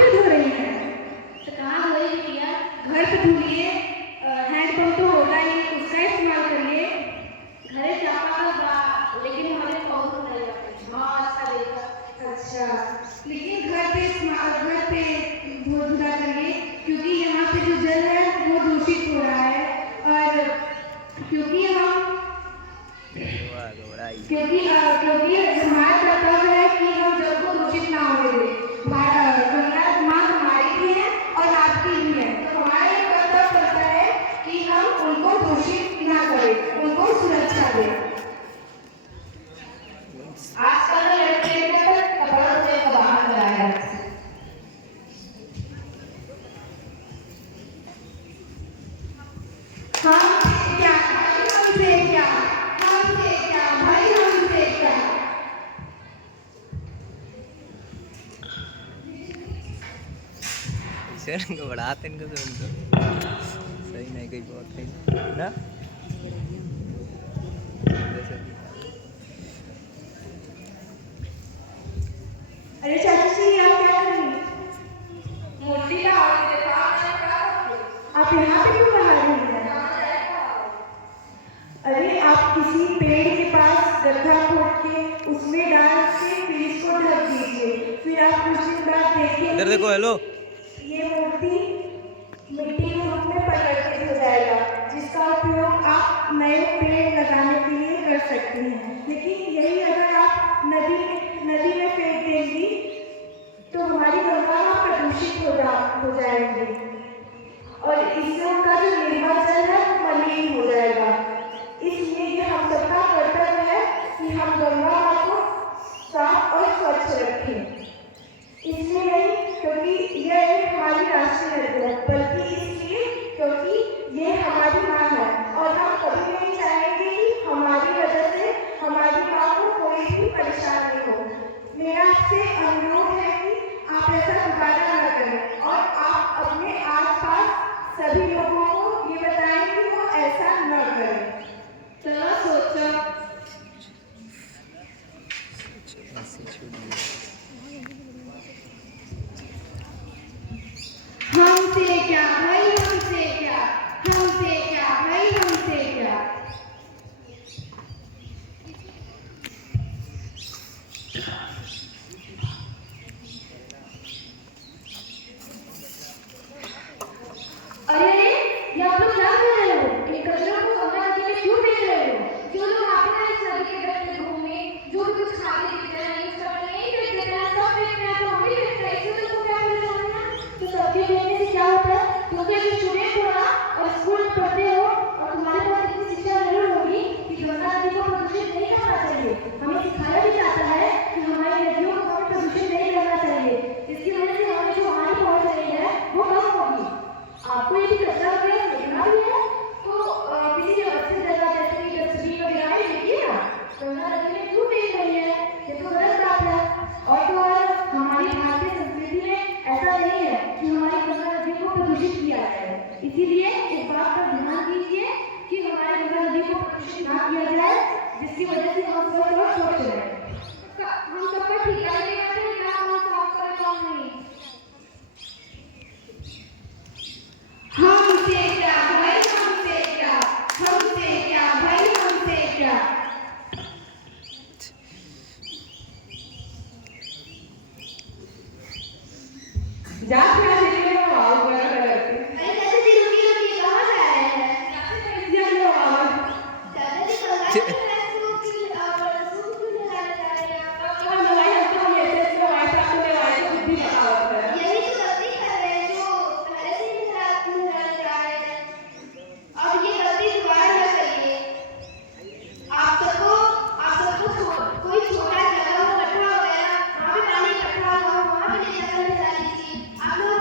क्यों धो रही हैं? तो कहाँ धो रही थी यार? घर पे धुलिए, हैंडपंप तो होगा ही, उसका इस्तेमाल करिए। घरे चापाकल बा, लेकिन हमारे पौधों नहीं आते। हाँ अच्छा देखा। अच्छा, लेकिन घर पे धुला करिए, क्योंकि यहाँ पे जो जल है वो दूषित हो रहा है। और क्योंकि हमारा कर्तव्य है कि हम जल को दूषित ना होने दें। गंगा माँ हमारी भी है और आपकी भी है, तो हमारा ये कर्तव्य बनता है कि हम उनको दूषित ना करें, उनको सुरक्षा दें। आजकल लड़के कपड़ा से बाहर कराया है। हमसे क्या भाई, हमसे क्या। इनको बढ़ाते इनको तो सही नहीं कहीं बहुत कहीं ना अरे चाची जी, आप क्या कर रही हैं? मूर्ति का आप यहाँ पे क्यों बना रही हैं? अरे आप किसी पेड़ के पास गड्ढा खोद के उसमें डाल के फिर इसको ढक दीजिए, फिर आप कुछ दिन बाद देखेंगे इधर देखो। हेलो, ये मूर्ति मिट्टी के रूप में परिवर्तित हो जाएगा, जिसका उपयोग आप नए पेड़ लगाने के लिए कर सकते हैं। लेकिन यही अगर आप नदी में फेंक देंगी तो हमारी गंगा प्रदूषित हो जाएंगे और इससे उनका जो निर्मल जल है मलिन हो जाएगा। इसलिए ये हम सबका कर्तव्य है कि हम गंगा माँ को साफ और स्वच्छ रखें। इसलिए नहीं क्योंकि यह हमारी राष्ट्रीय नदी है, बल्कि इसलिए क्योंकि ये हमारी माँ है और हम कभी नहीं चाहेंगे कि हमारी वजह से हमारी माँ को कोई भी परेशानी हो। मेरा आपसे अनुरोध है कि आप ऐसा दोबारा न करें और आप अपने आसपास सभी लोगों को ये बताएं कि वो ऐसा न करें। चलो सोचो। हमसे क्या भाई, हमसे क्या, हमसे क्या भाई, हमसे क्या। अरे ये आप लोग क्या कर रहे हो? ये कचरा को गंगा नदी में क्यों फेंक रहे हो? जो लोग आते हैं इस नदी के तट पे घूमने, जो भी कुछ खा के देते हैं, यूज करते हैं, फेंक देते हैं, सब फेंक रहे हैं, तो हम भी फेंक रहे हैं। इसमें तुमको क्या मिल रहा है? तो सब्जी फेंकने से क्या होता है? क्योंकि अगर स्टूडेंट हो ना और स्कूल में पढ़ते हो और तुम्हारे पास इतनी शिक्षा जरूर होगी कि गंगा नदी को प्रदूषित नहीं करना चाहिए। हमें सिखाया भी जाता है कि हमारी नदियों को कभी प्रदूषित नहीं करना चाहिए। इसकी वजह से हमें जो हानि पहुंच रही है वो कम होगी। आपको यदि कचरा वगैरह फेंकना भी है तो किसी व्यवस्थित जगह जैसे कि डस्टबिन वगैरह में फेंकिए ना। गंगा नदी में क्यों फेंक रही है? ये तो गलत बात है। और तो और हमारी भारतीय संस्कृति में ऐसा नहीं है कि हमारी गंगा नदी को प्रदूषित किया जाए। इसीलिए इस बात पर ध्यान दीजिए कि हमारी गंगा नदी को प्रदूषित ना किया जाए, जिसकी वजह से हम स्वच्छ और स्वच्छ रहें। हम सबका ठिकाने लगाते हैं, क्या हम साफ कर कौन नहीं। हमसे क्या भाई, हमसे क्या, हमसे क्या भाई, हमसे क्या। जाते हैं दिल्ली में आओ बड़ा करके। अरे कैसे जी रुकी कहाँ जा रहे हैं? ये लो आओ। दादाजी कल यही तो गलती कर रहे हैं जो पहले से ही रात में जा रहे हैं। अब ये गलती दोबारा न करिए। आप सबको कोई छोटा जगह हो, गड्ढा वगैरह, वहाँ पे पानी इकट्ठा हो, वहाँ पे ले जाकर मिला लीजिए। आप लोग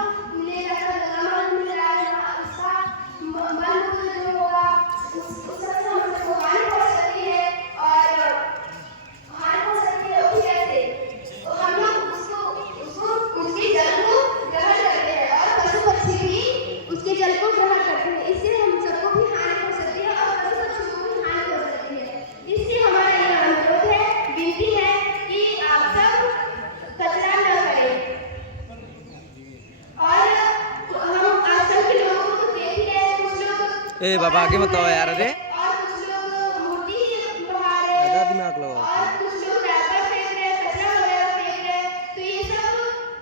ए बाबा आगे मत आओ यार, अरे और कुछ लोग मूर्ति बना रहे ज्यादा हैं दिमाग लगाओ। और कुछ लोग रैपर फेंक रहे हैं, कचरा वगैरह फेंक रहे हैं। तो ये सब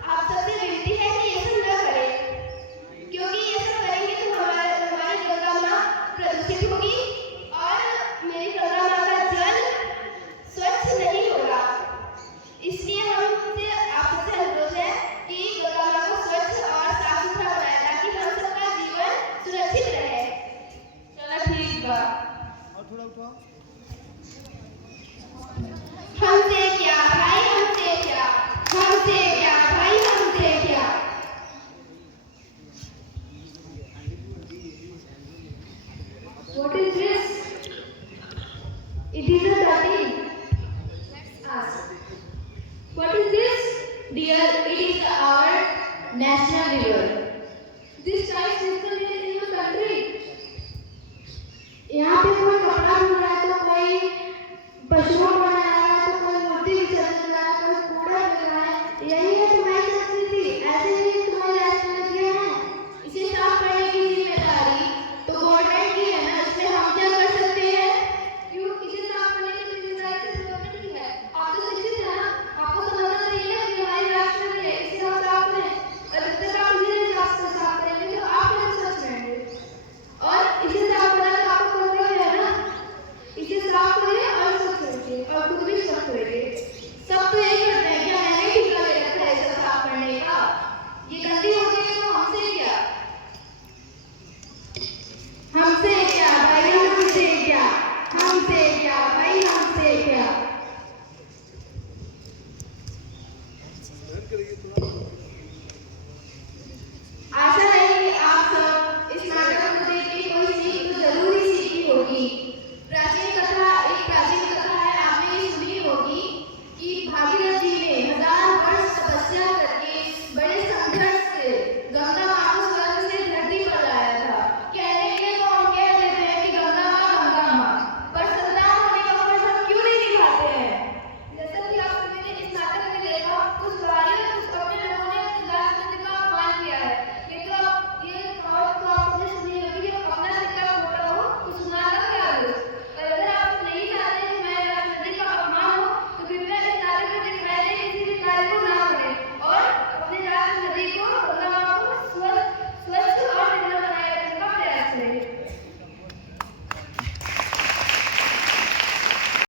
आप सबसे विनती है कि ये सब न करें, क्योंकि ये सब करेंगे तो हमारी गंगा माँ प्रदूषित होगी और मेरी गंगा माँ का जल स्वच्छ नहीं होगा। इसलिए हमसे आपसे अनुरोध है कि गंगा माँ को स्वच्छ और साफ सुथरा बनाए ताकि हम सबका जीवन सुरक्षित रहे। चलो ठीक बा। हमसे क्या भाई, हमसे क्या, हमसे क्या भाई, हमसे क्या। What is this? It is a dirty. Let's ask. What is this? Dear, it is our national river. This child physical here in your country. यहाँ पे कोई कपड़ा धुल रहा है तो कोई पशुओं को